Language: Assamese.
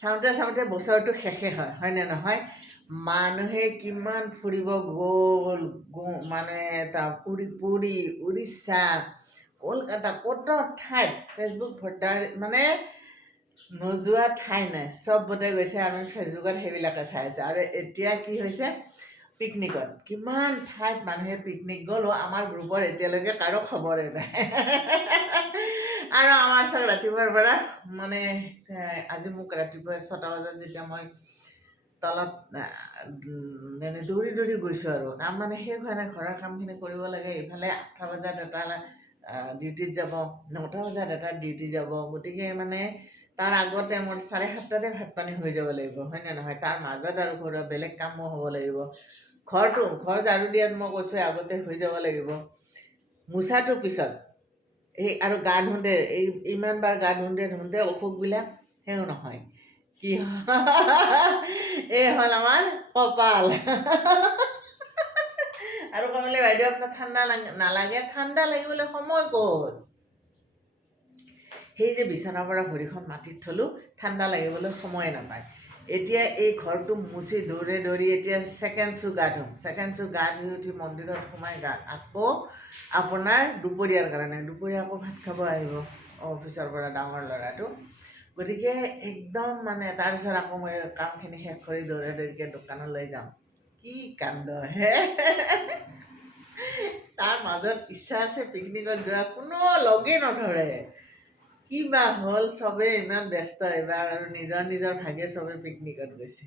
চাওঁতে চাওঁতে বছৰটো শেষে হয়নে নহয়? মানুহে কিমান ফুৰিব গ'ল মানে পুৰী উৰিষ্যা কলকাতা কত ঠাইত ফেচবুক ভৰ্তাৰ মানে নোযোৱা ঠাই নাই, চবতে গৈছে। আমি ফেচবুকত সেইবিলাকে চাই আছোঁ। আৰু এতিয়া কি হৈছে, পিকনিকত কিমান ঠাইত মানুহে পিকনিক গ'ল। আমাৰ গ্ৰুপৰ এতিয়ালৈকে কাৰো খবৰে নাই। আৰু আমাৰ ওচৰত ৰাতিপুৱাৰ পৰা মানে আজি মোক ৰাতিপুৱা 6টা বজাত যেতিয়া মই তলত মানে দৌৰি দৌৰি গৈছোঁ আৰু কাম মানে শেষ হোৱা নাই, ঘৰৰ কামখিনি কৰিব লাগে। ইফালে 8টা বজাত এটা ডিউটিত যাব, 9টা বজাত এটা ডিউটি যাব। গতিকে মানে তাৰ আগতে মোৰ 7:30টাতে ভাত পানী হৈ যাব লাগিব, হয়নে নহয়? তাৰ মাজত আৰু ঘৰৰ বেলেগ কামো হ'ব লাগিব। ঘৰ ঝাৰু দিয়াত মই কৈছোঁ আগতে হৈ যাব লাগিব, মোচাটোৰ পিছত এই আৰু গা ধুওঁতে ইমানবাৰ গা ধুওঁতে অসুখবিলাক সেও নহয়। কি এই হ'ল আমাৰ কপাল। আৰু কমলে বাইদেউ আপোনাৰ ঠাণ্ডা নালাগে? ঠাণ্ডা লাগিবলৈ সময় ক'ত? সেই যে বিচনাৰ পৰা ভৰিখন মাটিত থলোঁ, ঠাণ্ডা লাগিবলৈ সময়ে নাপায়। এতিয়া এই ঘৰটো মুচি দৌৰি দৌৰি এতিয়া ছেকেণ্ড শ্বু গা ধুই উঠি মন্দিৰত সোমাই আকৌ আপোনাৰ দুপৰীয়াৰ কাৰণে দুপৰীয়া আকৌ ভাত খাব আহিব অফিচৰ পৰা ডাঙৰ ল'ৰাটো। গতিকে একদম মানে তাৰপিছত আকৌ মই কামখিনি শেষ কৰি দৌৰা দৌৰিকৈ দোকানলৈ যাম। কি কাণ্ড হে। তাৰ মাজত ইচ্ছা আছে পিকনিকত যোৱা, কোনো লগেই নধৰে। কিবা হ'ল, চবেই ইমান ব্যস্ত এইবাৰ আৰু নিজৰ ভাগে চবেই পিকনিকত গৈছে।